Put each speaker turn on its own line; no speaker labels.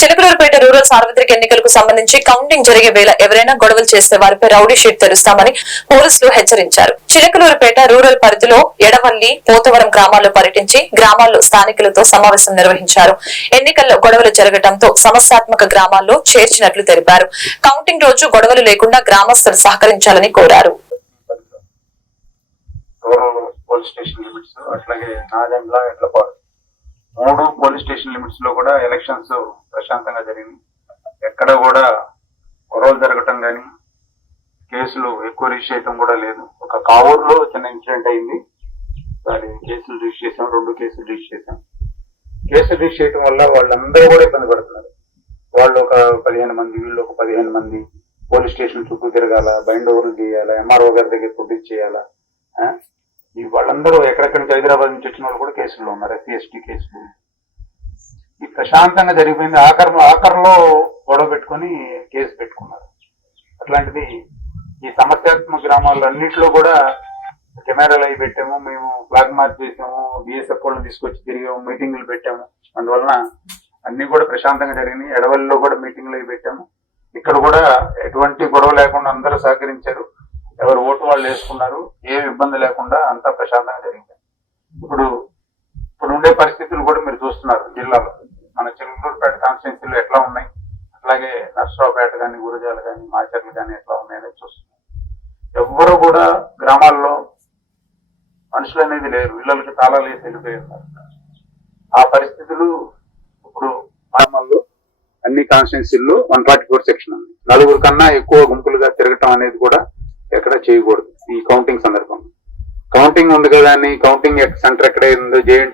Chilakaluripet rural సార్వత్రిక ఎన్నికలకు సంబంధించి కౌంటింగ్ జరిగే వేళ ఎవరైనా గొడవలు చేస్తే వారిపై రౌడీ షీట్ తెరుస్తామని పోలీసులు హెచ్చరించారు. చిలకలూరుపేట రూరల్ పరిధిలో ఎడవల్లి పోతవరం గ్రామాల్లో పర్యటించి గ్రామాల్లో స్థానికులతో సమావేశం నిర్వహించారు. ఎన్నికల్లో గొడవలు జరగడంతో సమస్యాత్మక గ్రామాల్లో చేర్చినట్లు తెలిపారు. కౌంటింగ్ రోజు గొడవలు లేకుండా గ్రామస్తులు సహకరించాలని కోరారు.
మూడు పోలీస్ స్టేషన్ లిమిట్స్లో కూడా ఎలక్షన్స్ ప్రశాంతంగా జరిగింది. ఎక్కడ కూడా గొడవలు జరగటం కానీ కేసులు ఎక్కువ రిజిస్టర్ చేయటం కూడా లేదు. ఒక కావూరులో చిన్న ఇన్సిడెంట్ అయింది. దాని కేసులు రిజిస్టర్ చేసాం రెండు కేసులు రిజిస్టర్ చేసాం కేసులు రిజిస్టర్ చేయడం వల్ల వాళ్ళందరూ కూడా ఇబ్బంది పడుతున్నారు. వాళ్ళు ఒక పదిహేను మంది వీళ్ళు ఒక పదిహేను మంది పోలీస్ స్టేషన్ చుట్టూ తిరగాల బైండ్ ఓవర్లు చేయాలా ఎంఆర్ఓ గారి దగ్గర ప్రొడ్యూస్ చేయాలా ఈ వాళ్ళందరూ ఎక్కడెక్కడి నుంచి హైదరాబాద్ నుంచి వచ్చిన వాళ్ళు కూడా కేసుల్లో ఉన్నారు ఎస్సీ ఎస్టీ కేసులు. ప్రశాంతంగా జరిగిపోయింది. ఆఖరిలో ఆఖరిలో గొడవ పెట్టుకొని కేసు పెట్టుకున్నారు. అట్లాంటిది ఈ సమస్యాత్మక గ్రామాల్లో అన్నింటిలో కూడా కెమెరాలు అవి పెట్టాము. మేము ఫ్లాగ్ మార్చ్ చేసాము. బిఎస్ఎఫ్ వాళ్ళని తీసుకొచ్చి తిరిగాము. మీటింగ్లు పెట్టాము. అందువలన అన్ని కూడా ప్రశాంతంగా జరిగినాయి. ఎడవల్లో కూడా మీటింగ్లు అవి పెట్టాము. ఇక్కడ కూడా ఎటువంటి గొడవ లేకుండా అందరూ సహకరించారు. ఎవరు ఓటు వాళ్ళు వేసుకున్నారు. ఏ ఇబ్బంది లేకుండా అంతా ప్రశాంతంగా జరిగింది. ఇప్పుడు ఇప్పుడు ఉండే పరిస్థితులు కూడా మీరు చూస్తున్నారు జిల్లాలో. మన చిలుకూరుపేట కాన్స్టిట్యున్సీలో ఎట్లా ఉన్నాయి? అట్లాగే నర్సరావుపేట కానీ గురజాలు కానీ మాచర్లు కానీ ఎట్లా ఉన్నాయని చూస్తున్నాం. ఎవ్వరు కూడా గ్రామాల్లో మనుషులు అనేది లేరు. ఇళ్ళకి తాళాలు వేసి వెళ్ళిపోయి ఉన్నారు. ఆ పరిస్థితులు ఇప్పుడు గ్రామాల్లో అన్ని కాన్స్టిట్యున్సీల్లో వన్ ఫార్టీ ఫోర్ సెక్షన్ ఉంది. నలుగురు కన్నా ఎక్కువ గుంపులుగా తిరగటం అనేది కూడా ఎక్కడ చేయకూడదు ఈ కౌంటింగ్ సందర్భంలో. కౌంటింగ్ ఉంది కదా అని కౌంటింగ్ సెంటర్ ఎక్కడ ఉందో జేఎన్